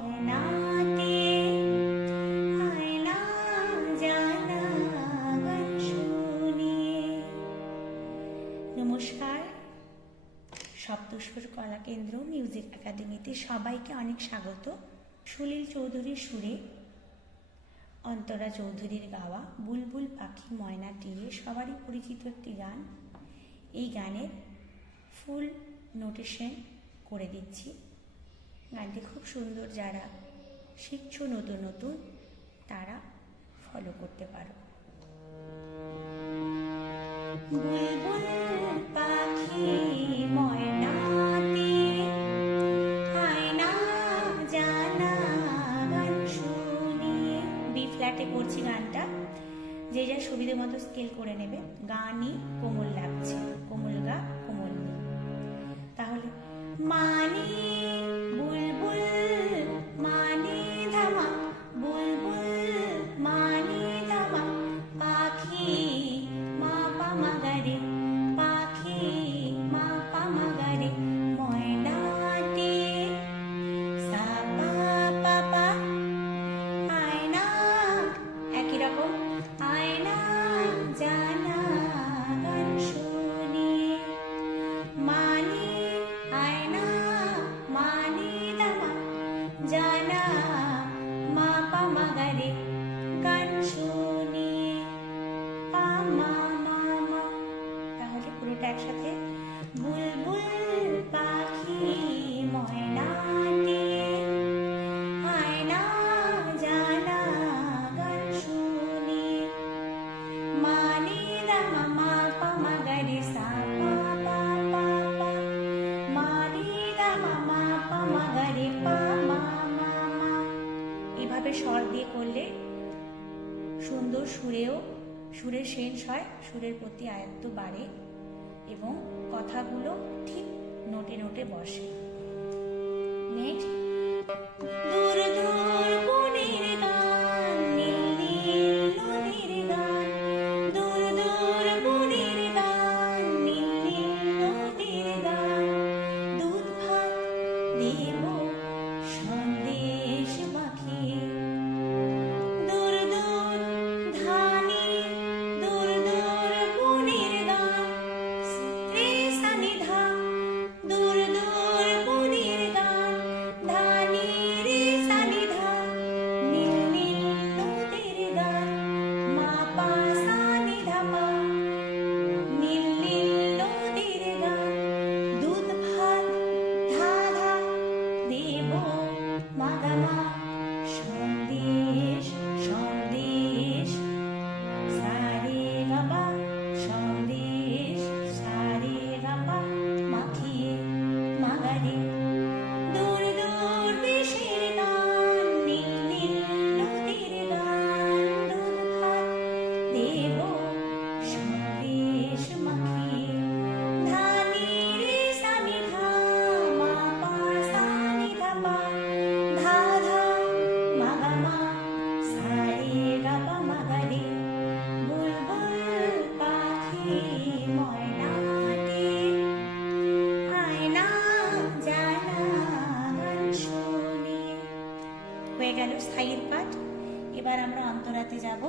নমস্কার। সপ্তস্বর কলা কেন্দ্র মিউজিক একাডেমিতে সবাইকে অনেক স্বাগত। সুনীল চৌধুরীর সুরে, অন্তরা চৌধুরীর গাওয়া, বুলবুল পাখি ময়না টিয়ে সবারই পরিচিত একটি গান। এই গানের ফুল নোটেশন করে দিচ্ছি। গানটি খুব সুন্দর যারা শিখছো নতুন নতুন, তারা ফলো করতে পারো। পাখি ময়নাতে আয়না জানা গান বি ফ্ল্যাটে করছি গানটা। যে যা সুবিধে মতো স্কেল করে নেবে। গানই কোমল গান শুনিয়ে পা, মা মা মা। তাহলে পুরোটা একসাথে। বুলবুল পাখি ময়নাতে আয়না জানা গান শুনিয়ে মানি দামা মা পামা গারে সা এভাবে স্বর দিয়ে করলে সুন্দর সুরেও, সুরের সেন্স হয় সুরের প্রতি আয়ত্ত বাড়ে এবং কথাগুলো ঠিক নোটে নোটে বসে। দেব গেল স্থায়ীর পাঠ। এবার আমরা অন্তরাতে যাব।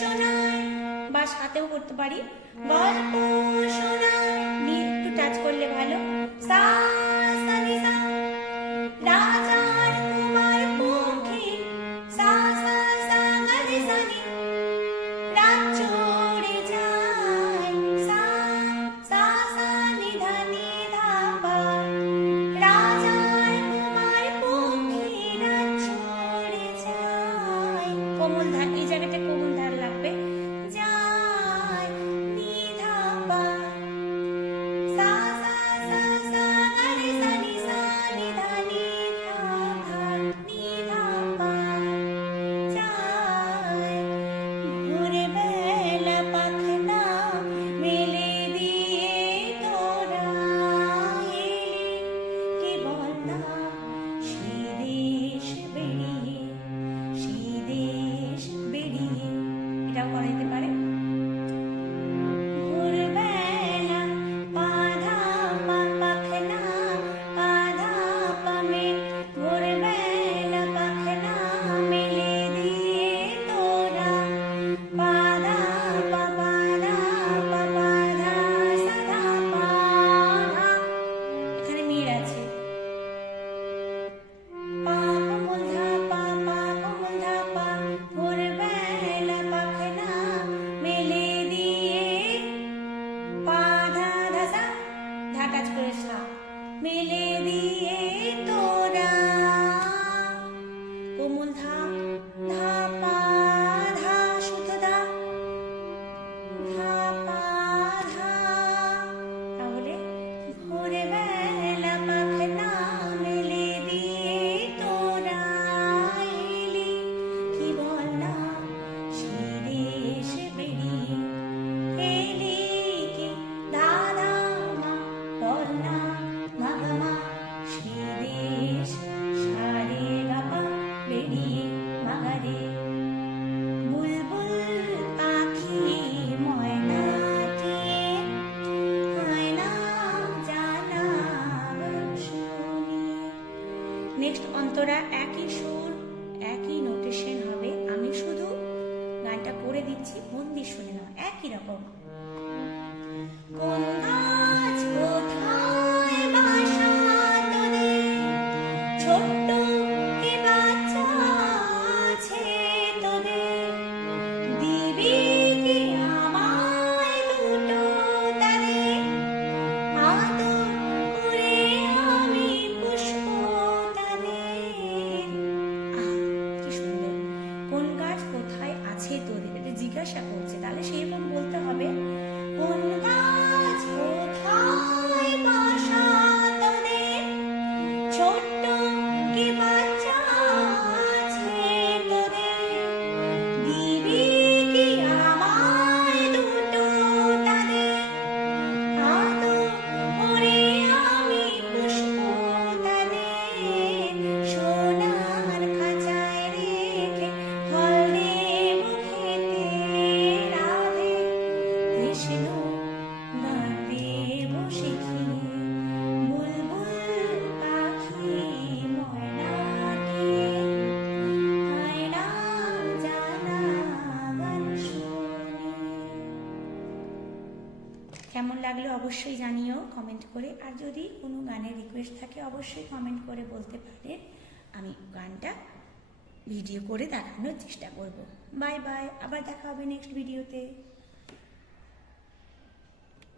শোনায় বা সাথেও করতে পারি। গল্প শোনায়। मिले বলে দিচ্ছি বন্দি শুনে নাও একই রকম। কোন কেমন লাগল অবশ্যই জানিও কমেন্ট করে। আর যদি কোনো গানের রিকোয়েস্ট থাকে, অবশ্যই কমেন্ট করে বলতে পারে। আমি গানটা ভিডিও করে দেখানোর চেষ্টা করব। বাই বাই আবার দেখা হবে নেক্সট ভিডিওতে